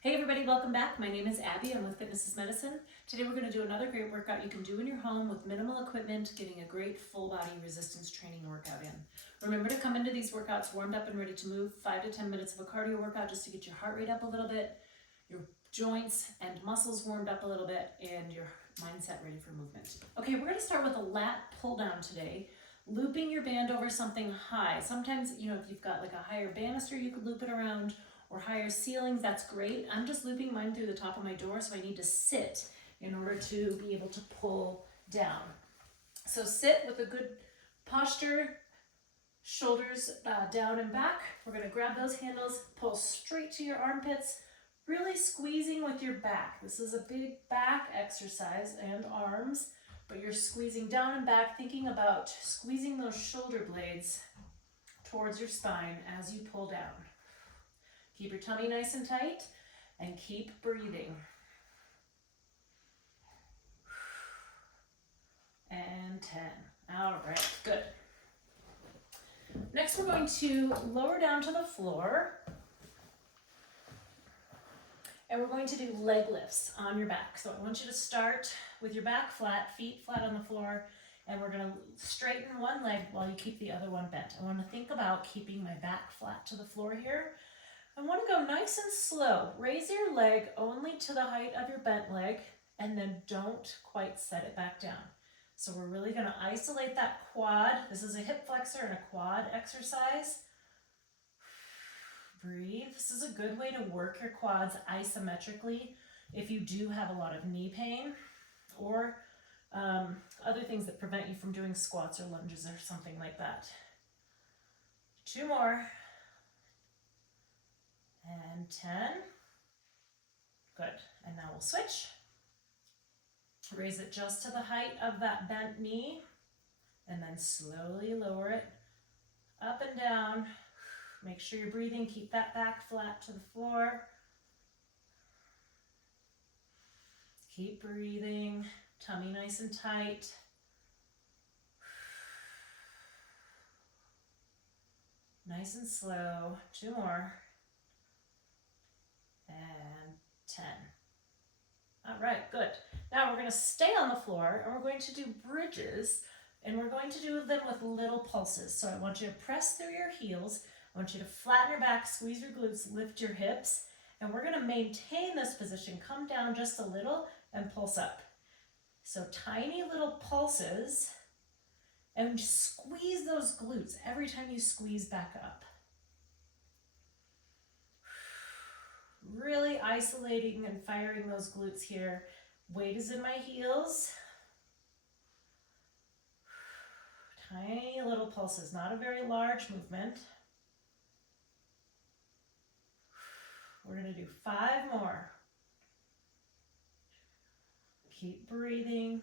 Hey everybody, welcome back. My name is Abby. I'm with Fitness is Medicine. Today we're going to do another great workout you can do in your home with minimal equipment, getting a great full body resistance training workout in. Remember to come into these workouts warmed up and ready to move. 5 to 10 minutes of a cardio workout just to get your heart rate up a little bit, your joints and muscles warmed up a little bit, and your mindset ready for movement. Okay, we're going to start with a lat pull down today. Looping your band over something high. Sometimes, if you've got like a higher banister, you could loop it around, or higher ceilings, that's great. I'm just looping mine through the top of my door, so I need to sit in order to be able to pull down. So sit with a good posture, shoulders down and back. We're gonna grab those handles, pull straight to your armpits, really squeezing with your back. This is a big back exercise and arms, but you're squeezing down and back, thinking about squeezing those shoulder blades towards your spine as you pull down. Keep your tummy nice and tight and keep breathing. And 10. All right, good. Next, we're going to lower down to the floor. And we're going to do leg lifts on your back. So I want you to start with your back flat, feet flat on the floor, and we're gonna straighten one leg while you keep the other one bent. I wanna think about keeping my back flat to the floor here. I want to go nice and slow. Raise your leg only to the height of your bent leg, and then don't quite set it back down. So we're really going to isolate that quad. This is a hip flexor and a quad exercise. Breathe. This is a good way to work your quads isometrically if you do have a lot of knee pain or other things that prevent you from doing squats or lunges or something like that. 2 more. And 10. Good. And now we'll switch. Raise it just to the height of that bent knee, and then slowly lower it up and down. Make sure you're breathing. Keep that back flat to the floor. Keep breathing. Tummy nice and tight. Nice and slow. 2 more. And 10. All right, good. Now we're going to stay on the floor and we're going to do bridges, and we're going to do them with little pulses. So I want you to press through your heels. I want you to flatten your back, squeeze your glutes, lift your hips, and we're going to maintain this position. Come down just a little and pulse up. So tiny little pulses, and squeeze those glutes every time you squeeze back up. Really isolating and firing those glutes here. Weight is in my heels. Tiny little pulses, not a very large movement. We're going to do 5 more. Keep breathing.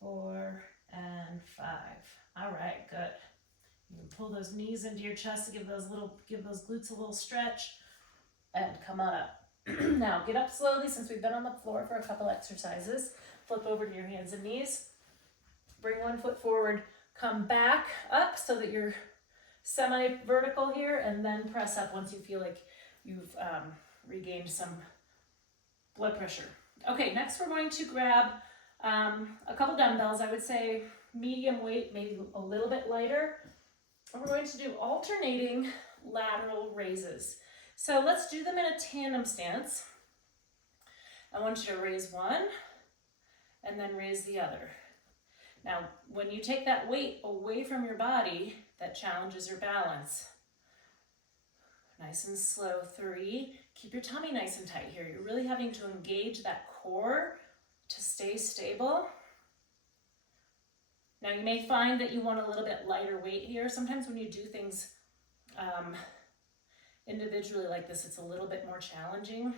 4 and 5. All right, good. You can pull those knees into your chest to give those glutes a little stretch. And come on up. Now get up slowly, since we've been on the floor for a couple exercises. Flip over to your hands and knees. Bring one foot forward. Come back up so that you're semi-vertical here, and then press up once you feel like you've regained some blood pressure. Okay, next we're going to grab a couple dumbbells. I would say medium weight, maybe a little bit lighter. And we're going to do alternating lateral raises. So let's do them in a tandem stance. I want you to raise one and then raise the other. Now, when you take that weight away from your body, that challenges your balance. Nice and slow. 3. Keep your tummy nice and tight here. You're really having to engage that core to stay stable. Now, you may find that you want a little bit lighter weight here. Sometimes when you do things individually like this, it's a little bit more challenging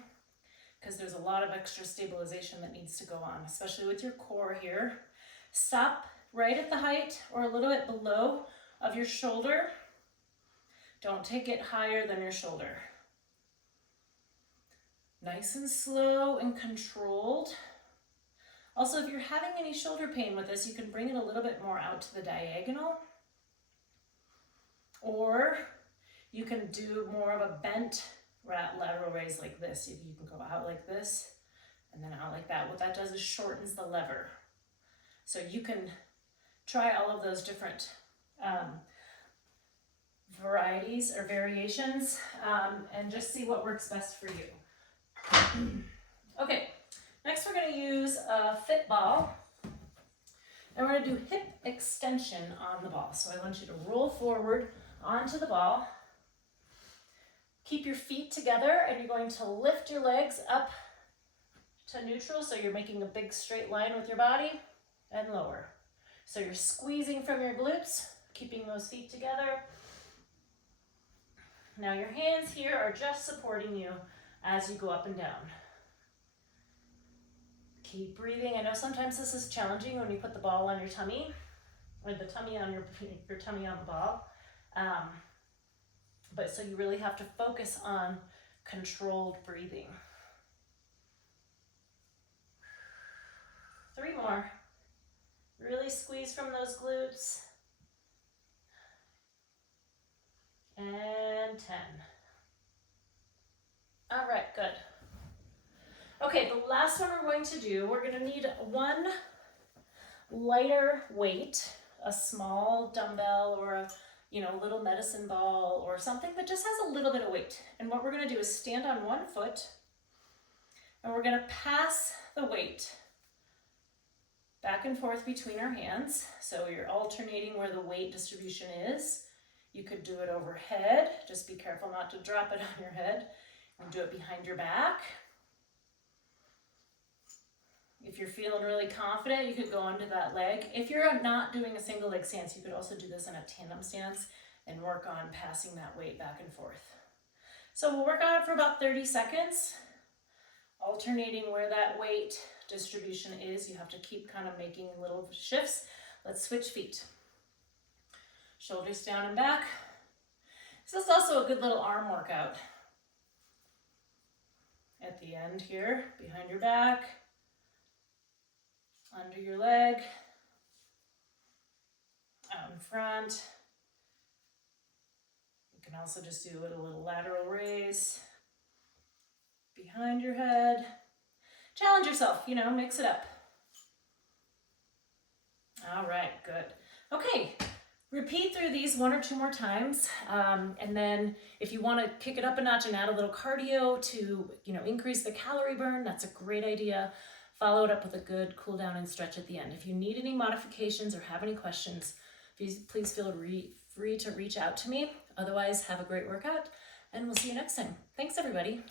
because there's a lot of extra stabilization that needs to go on, especially with your core here. Stop right at the height or a little bit below of your shoulder. Don't take it higher than your shoulder. Nice and slow and controlled. Also, if you're having any shoulder pain with this, you can bring it a little bit more out to the diagonal, or you can do more of a bent lateral raise like this. You can go out like this and then out like that. What that does is shortens the lever. So you can try all of those different varieties or variations and just see what works best for you. Okay, next we're going to use a fit ball. And we're going to do hip extension on the ball. So I want you to roll forward onto the ball. Keep your feet together and you're going to lift your legs up to neutral. So you're making a big straight line with your body and lower. So you're squeezing from your glutes, keeping those feet together. Now your hands here are just supporting you as you go up and down. Keep breathing. I know sometimes this is challenging when you put the ball on your tummy, or the tummy on your tummy on the ball. But so you really have to focus on controlled breathing. 3 more. Really squeeze from those glutes. And 10. All right, good. Okay, the last one we're going to do, we're going to need one lighter weight, a small dumbbell or a little medicine ball or something that just has a little bit of weight. And what we're going to do is stand on one foot and we're going to pass the weight back and forth between our hands. So you're alternating where the weight distribution is. You could do it overhead. Just be careful not to drop it on your head. And do it behind your back. If you're feeling really confident, you could go onto that leg. If you're not doing a single leg stance, you could also do this in a tandem stance and work on passing that weight back and forth. So we'll work on it for about 30 seconds, alternating where that weight distribution is. You have to keep kind of making little shifts. Let's switch feet. Shoulders down and back. This is also a good little arm workout. At the end here, behind your back, under your leg, out in front. You can also just do a little lateral raise behind your head. Challenge yourself, mix it up. All right, good. Okay, repeat through these 1 or 2 more times. And then if you want to kick it up a notch and add a little cardio to, increase the calorie burn, that's a great idea. Follow it up with a good cool down and stretch at the end. If you need any modifications or have any questions, please feel free to reach out to me. Otherwise, have a great workout and we'll see you next time. Thanks, everybody.